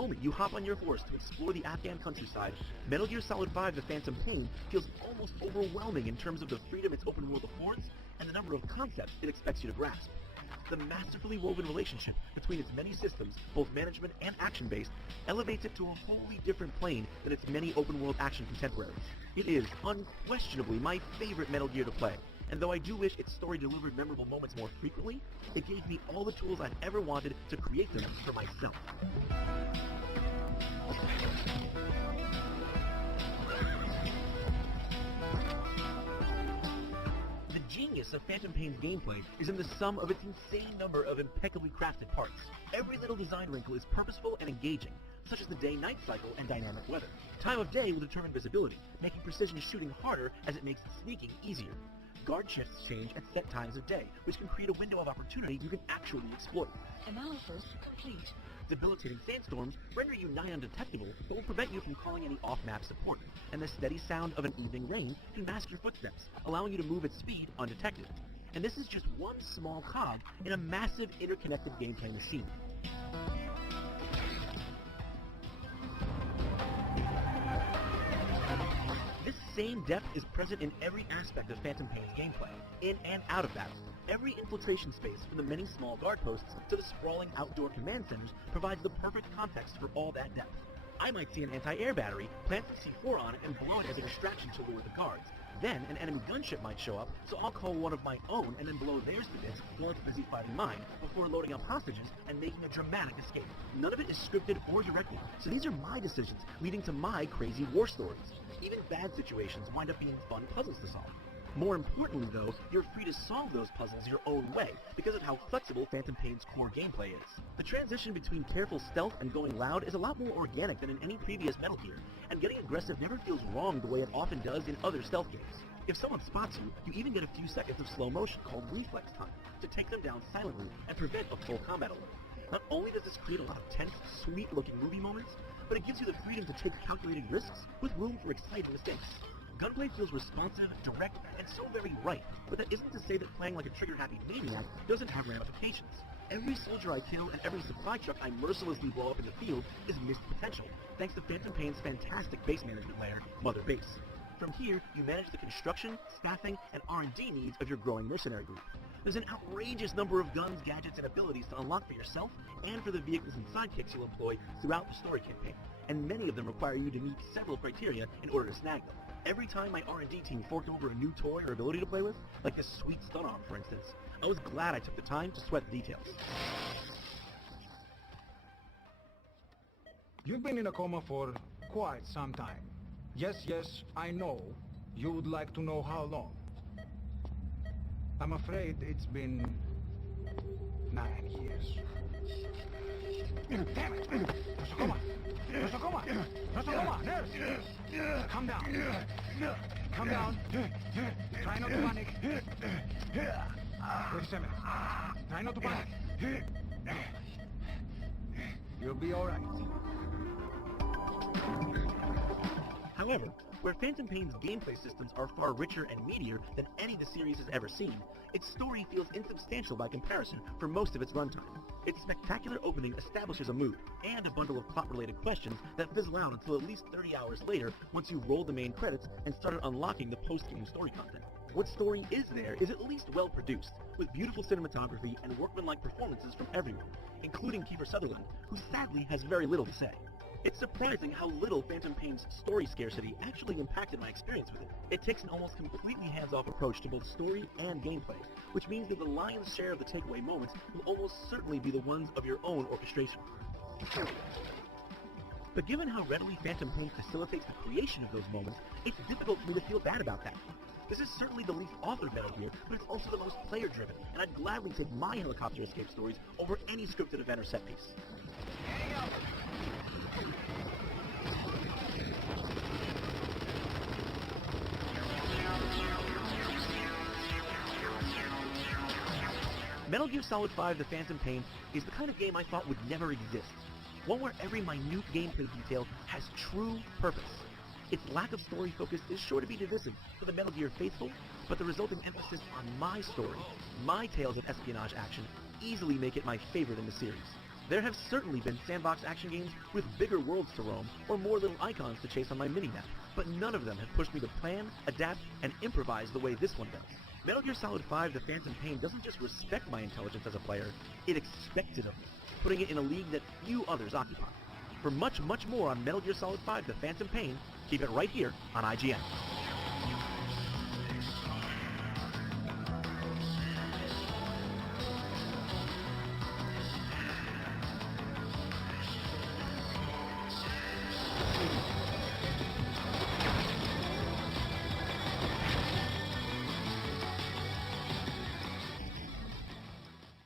moment you hop on your horse to explore the Afghan countryside, Metal Gear Solid 5 The Phantom Pain feels almost overwhelming in terms of the freedom its open world affords and the number of concepts it expects you to grasp. The masterfully woven relationship between its many systems, both management and action-based, elevates it to a wholly different plane than its many open-world action contemporaries. It is unquestionably my favorite Metal Gear to play, and though I do wish its story delivered memorable moments more frequently, it gave me all the tools I've ever wanted to create them for myself. The genius of Phantom Pain's gameplay is in the sum of its insane number of impeccably crafted parts. Every little design wrinkle is purposeful and engaging, such as the day-night cycle and dynamic weather. Time of day will determine visibility, making precision shooting harder as it makes sneaking easier. Guard shifts change at set times of day, which can create a window of opportunity you can actually exploit. Analysis complete. Debilitating sandstorms render you nigh undetectable, but will prevent you from calling any off-map support, and the steady sound of an evening rain can mask your footsteps, allowing you to move at speed undetected. And this is just one small cog in a massive interconnected gameplay machine. This same depth is present in every aspect of Phantom Pain's gameplay, in and out of battle. Every infiltration space, from the many small guard posts to the sprawling outdoor command centers, provides the perfect context for all that depth. I might see an anti-air battery, plant the C4 on it, and blow it as a distraction to lure the guards. Then an enemy gunship might show up, so I'll call one of my own and then blow theirs to bits while it's busy fighting mine, before loading up hostages and making a dramatic escape. None of it is scripted or directed, so these are my decisions, leading to my crazy war stories. Even bad situations wind up being fun puzzles to solve. More importantly though, you're free to solve those puzzles your own way, because of how flexible Phantom Pain's core gameplay is. The transition between careful stealth and going loud is a lot more organic than in any previous Metal Gear, and getting aggressive never feels wrong the way it often does in other stealth games. If someone spots you, you even get a few seconds of slow motion called reflex time, to take them down silently and prevent a full combat alert. Not only does this create a lot of tense, sweet-looking movie moments, but it gives you the freedom to take calculated risks with room for exciting mistakes. Gunplay feels responsive, direct, and so very right, but that isn't to say that playing like a trigger-happy maniac doesn't have ramifications. Every soldier I kill and every supply truck I mercilessly blow up in the field is missed potential, thanks to Phantom Pain's fantastic base management layer, Mother Base. From here, you manage the construction, staffing, and R&D needs of your growing mercenary group. There's an outrageous number of guns, gadgets, and abilities to unlock for yourself and for the vehicles and sidekicks you'll employ throughout the story campaign, and many of them require you to meet several criteria in order to snag them. Every time my R&D team forked over a new toy or ability to play with, like this sweet stun arm for instance, I was glad I took the time to sweat the details. You've been in a coma for quite some time. Yes, I know. You would like to know how long. I'm afraid it's been 9 years. Damn it! Nosocoma! Nosocoma! Nosocoma! Nurse! Calm down. Calm down. Try not to panic. Wait a second. Try not to panic. You'll be alright. However, where Phantom Pain's gameplay systems are far richer and meatier than any the series has ever seen, its story feels insubstantial by comparison for most of its runtime. Its spectacular opening establishes a mood, and a bundle of plot-related questions that fizzle out until at least 30 hours later once you've rolled the main credits and started unlocking the post-game story content. What story is there is at least well-produced, with beautiful cinematography and workmanlike performances from everyone, including Kiefer Sutherland, who sadly has very little to say. It's surprising how little Phantom Pain's story scarcity actually impacted my experience with it. It takes an almost completely hands-off approach to both story and gameplay, which means that the lion's share of the takeaway moments will almost certainly be the ones of your own orchestration. But given how readily Phantom Pain facilitates the creation of those moments, it's difficult for me to feel bad about that. This is certainly the least authored Metal Gear, but it's also the most player-driven, and I'd gladly take my helicopter escape stories over any scripted event or set piece. Metal Gear Solid 5 The Phantom Pain is the kind of game I thought would never exist. One where every minute gameplay detail has true purpose. Its lack of story focus is sure to be divisive for the Metal Gear faithful, but the resulting emphasis on my story, my tales of espionage action, easily make it my favorite in the series. There have certainly been sandbox action games with bigger worlds to roam or more little icons to chase on my minimap, but none of them have pushed me to plan, adapt, and improvise the way this one does. Metal Gear Solid 5 The Phantom Pain doesn't just respect my intelligence as a player, it expects it of me, putting it in a league that few others occupy. For much, much more on Metal Gear Solid 5 The Phantom Pain, keep it right here on IGN.